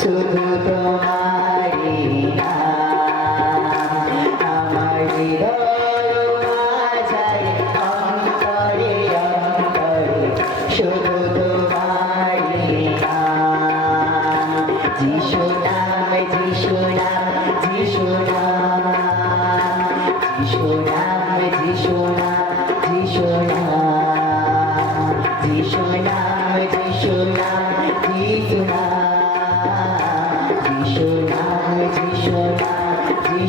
শুধু তোমারি আমার হৃদয় মাঝাই অন্তরে অন্তরে শুধু তোমারি যিশু নাম যিশু নাম যিশু নাম যিশু নাম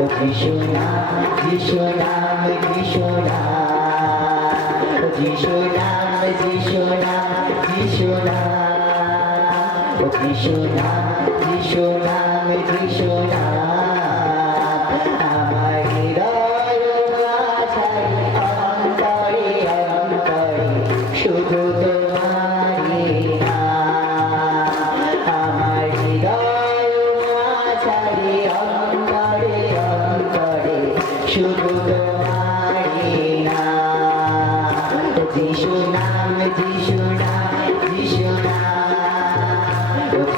যিশু নাম যিশু নাম যিশু নাম যিশু নাম যিশু নাম যিশু নাম যিশু নাম যিশু নাম যিশু নাম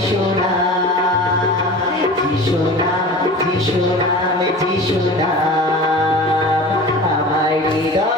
Shri Ram, Shri Ram, Shri Ram, Shri Ram, Amar Nidam.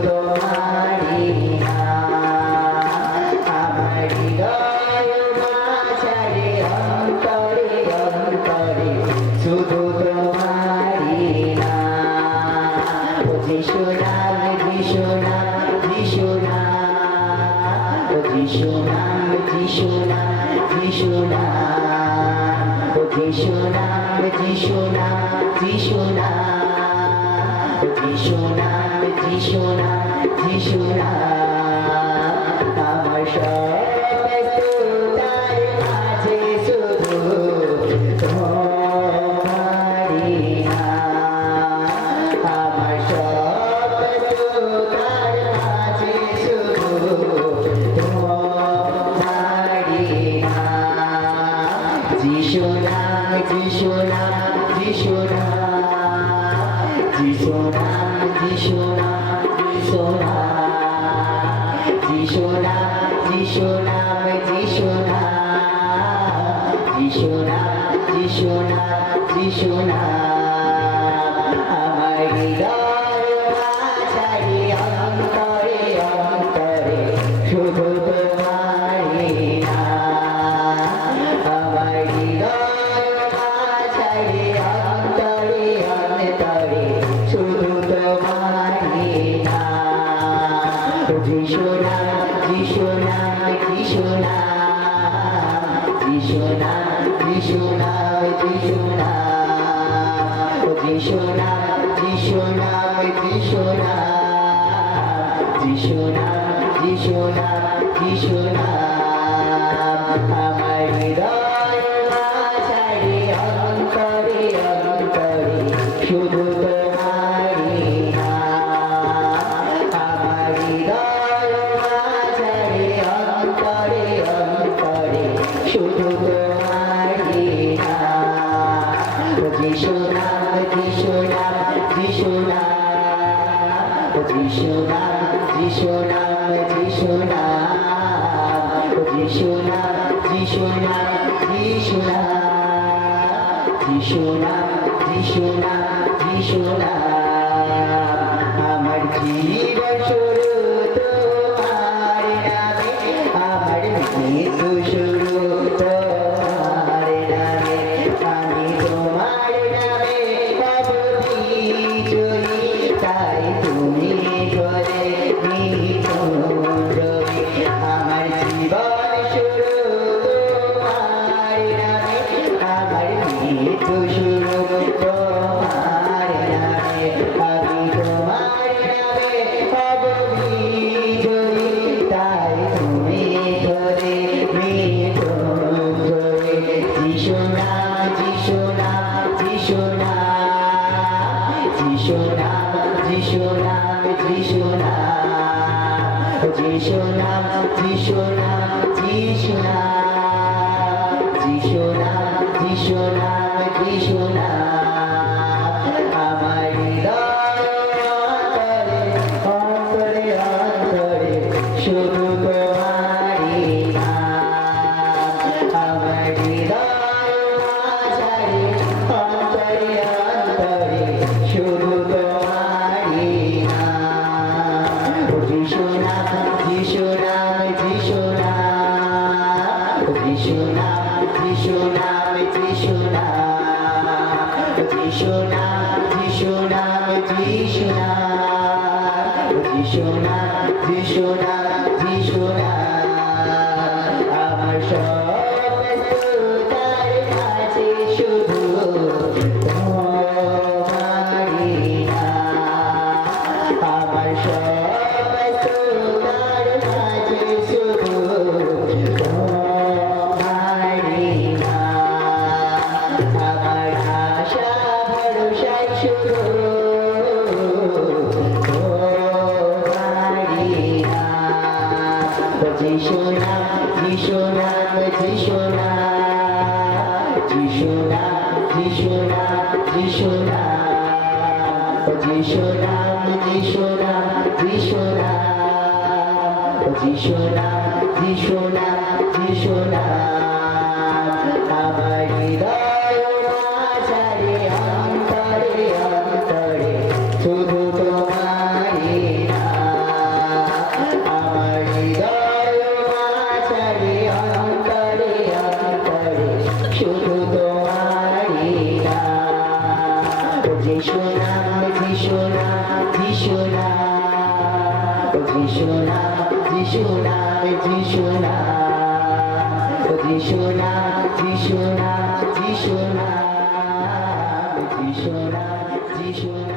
সোনা অতি সোনা অতি সোনা অতি সোনা অতি সোনা অতি সোনা অতি সোনা অতি সোনা অতি সোনা অতি সোনা আমার সব সোনা জি সোনা জি সোনা জি সোনা জি সোনা জি সোনা জি সোনা জি সোনা জি সোনা জি সোনা আমার হৃদয় নাম যিশু নাম যিশু নাম যিশু নাম যিশু নাম যিশু নাম যিশু নাম যিশু নাম যিশু নাম যিশু নাম আমার হৃদয় মাঝারি, অন্তরে অন্তরে, শুধু যিশু নাম যিশু নাম যিশু নাম যিশু নাম যিশু নাম যিশু নাম যিশু নাম যিশু নাম যিশু নাম আমার জীবন শুরু তোমার নামে আমার মৃত্যু নাম যিশু নাম যিশু নাম যিশু নাম যিশু নাম যিশু নাম যিশু নাম যিশু নাম যিশু নাম আমার হৃদয় অন্তরে অন্তরে শুধু নাম যিশু নাম যিশু নাম যিশু নাম যিশু যিশু নাম যিশু নাম যিশু নাম যিশু নাম যিশু নাম যিশু নাম যিশু নাম যিশু নাম যিশু নাম যিশু নাম যিশু নাম যিশু নাম নাম যিশু নাম যিশু নাম যিশু নাম যিশু নাম যিশু নাম